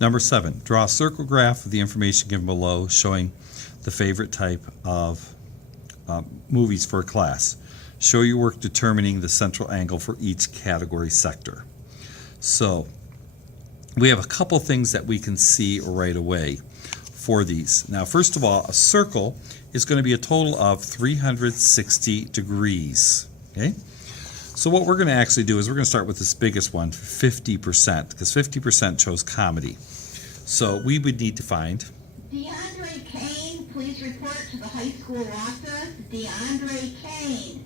Number 7, draw a circle graph of the information given below showing the favorite type of movies for a class. Show your work determining the central angle for each category sector. So we have a couple things that we can see right away for these. Now, first of all, a circle is going to be a total of 360 degrees. Okay? So what we're going to actually do is we're going to start with this biggest one, 50%, because 50% chose comedy. So we would need to find DeAndre Kane, please report to the high school office. DeAndre Kane,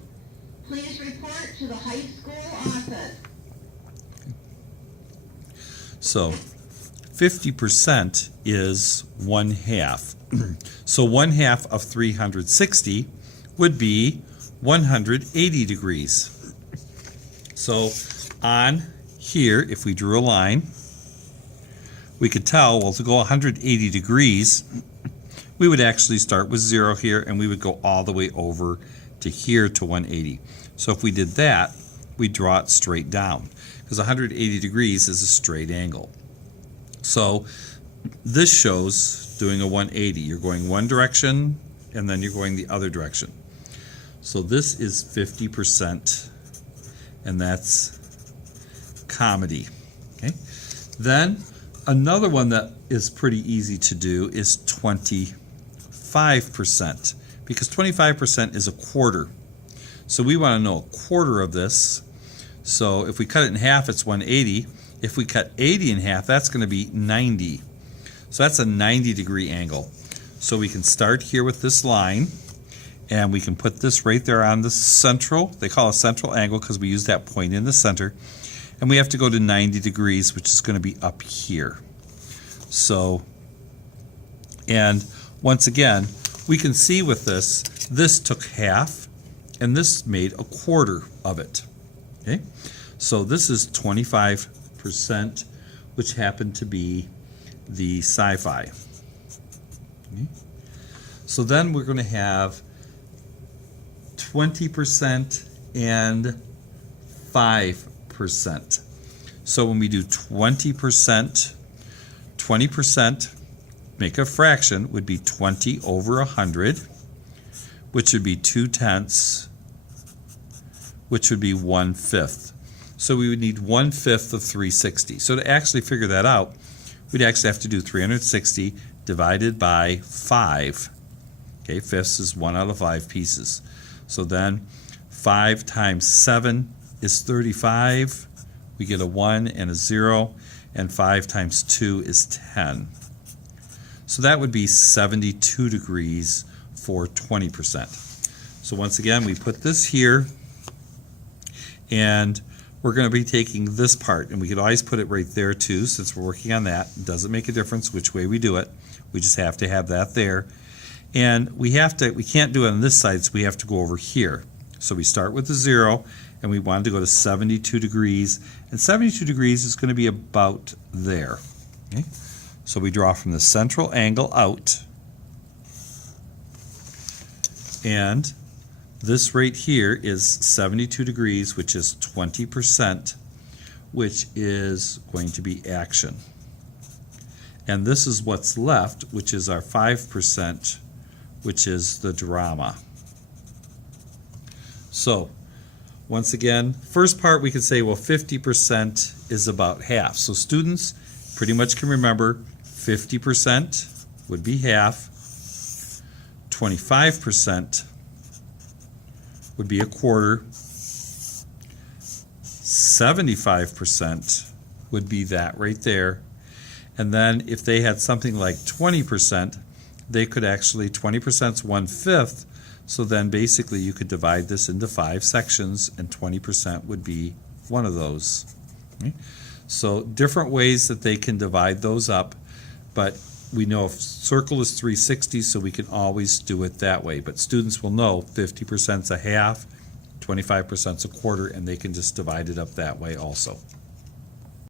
please report to the high school office. So 50% is 1/2. So 1/2 of 360 would be 180 degrees. So on here, if we drew a line, we could tell, well, to go 180 degrees, we would actually start with 0 here, and we would go all the way over to here to 180. So if we did that, we draw it straight down, because 180 degrees is a straight angle. So this shows doing a 180. You're going one direction, and then you're going the other direction. So this is 50%, and that's comedy. Okay. Then another one that is pretty easy to do is 25%, because 25% is a quarter. So we want to know a quarter of this. So if we cut it in half, it's 180. If we cut 80 in half, that's going to be 90. So that's a 90-degree angle. So we can start here with this line, and we can put this right there on the central. They call it a central angle because we use that point in the center. And we have to go to 90 degrees, which is going to be up here. So, and once again, we can see with this took half, and this made a quarter of it. Okay, so this is 25%, which happened to be the sci-fi. Okay. So then we're going to have 20% and 5%. So when we do 20%, 20%, make a fraction, would be 20 over 100, which would be 2/10, which would be 1/5. So we would need 1/5 of 360. So to actually figure that out, we'd actually have to do 360 divided by 5. Okay, fifths is 1 out of 5 pieces. So then 5 times 7 is 35. We get a 1 and a 0, and 5 times 2 is 10. So that would be 72 degrees for 20%. So once again, we put this here, and we're going to be taking this part, and we could always put it right there too, since we're working on that. It doesn't make a difference which way we do it. We just have to have that there. And we can't do it on this side, so we have to go over here. So we start with the 0, and we wanted to go to 72 degrees, and 72 degrees is going to be about there. Okay? So we draw from the central angle out, and this right here is 72 degrees, which is 20%, which is going to be action. And this is what's left, which is our 5%, which is the drama. So once again, first part we could say, well, 50% is about half. So students pretty much can remember 50% would be half, 25% would be a quarter, 75% would be that right there. And then if they had something like 20%, they could actually, 20% is 1/5, so then basically you could divide this into 5 sections, and 20% would be one of those. Okay? So different ways that they can divide those up, but we know if circle is 360, so we can always do it that way. But students will know 50% is a half, 25% is a quarter, and they can just divide it up that way also.